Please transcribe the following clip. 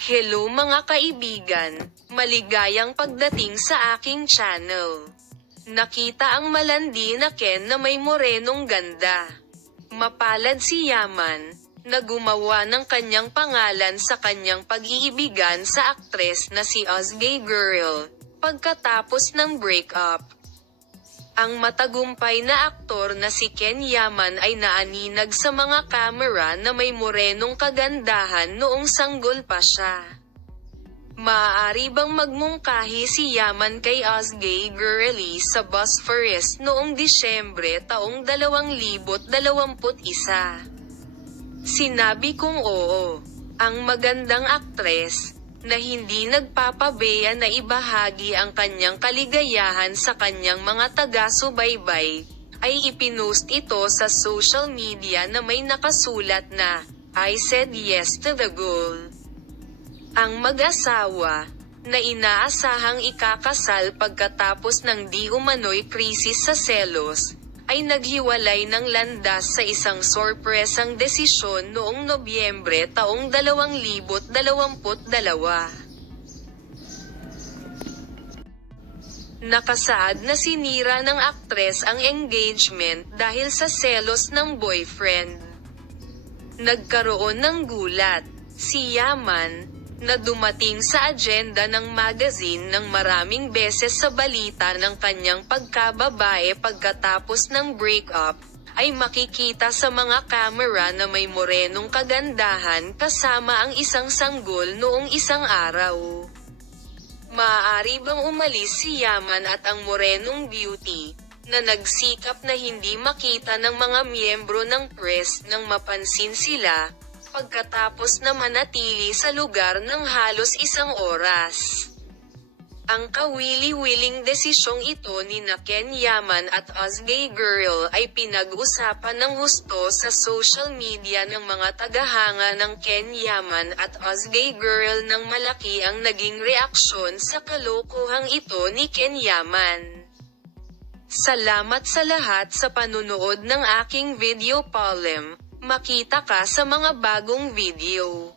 Hello mga kaibigan, maligayang pagdating sa aking channel. Nakita ang malandi na Ken na may morenong ganda. Mapalad si Yaman, na gumawa ng kanyang pangalan sa kanyang pag-iibigan sa aktres na si Osgay Girl, pagkatapos ng breakup. Ang matagumpay na aktor na si Ken Yaman ay naaninag sa mga kamera na may morenong kagandahan noong sanggol pa siya. Maaari bang magmungkahi si Yaman kay Osgay Girlie sa Bosphorus noong Disyembre taong 2021? Sinabi kong oo. Ang magandang aktres, na hindi nagpapabeya na ibahagi ang kanyang kaligayahan sa kanyang mga taga-subaybay, ay ipinost ito sa social media na may nakasulat na, "I said yes to the goal." Ang mag-asawa, na inaasahang ikakasal pagkatapos ng di umano'y krisis sa selos, ay naghiwalay ng landas sa isang sorpresang desisyon noong Nobyembre taong 2022. Nakasaad na sinira ng aktres ang engagement dahil sa selos ng boyfriend. Nagkaroon ng gulat, si Yaman, na dumating sa agenda ng magazine ng maraming beses sa balita ng kanyang pagkababae pagkatapos ng breakup, ay makikita sa mga kamera na may morenong kagandahan kasama ang isang sanggol noong isang araw. Maaari bang umalis si Yaman at ang morenong beauty, na nagsikap na hindi makita ng mga miyembro ng press nang mapansin sila, pagkatapos na manatili sa lugar ng halos isang oras? Ang kawili-wiling desisyong ito ni Ken Yaman at Osgay Girl ay pinag-usapan ng husto sa social media ng mga tagahanga ng Ken Yaman at Osgay Girl nang malaki ang naging reaksyon sa kalokohang ito ni Ken Yaman. Salamat sa lahat sa panunood ng aking video polem. Makita ka sa mga bagong video.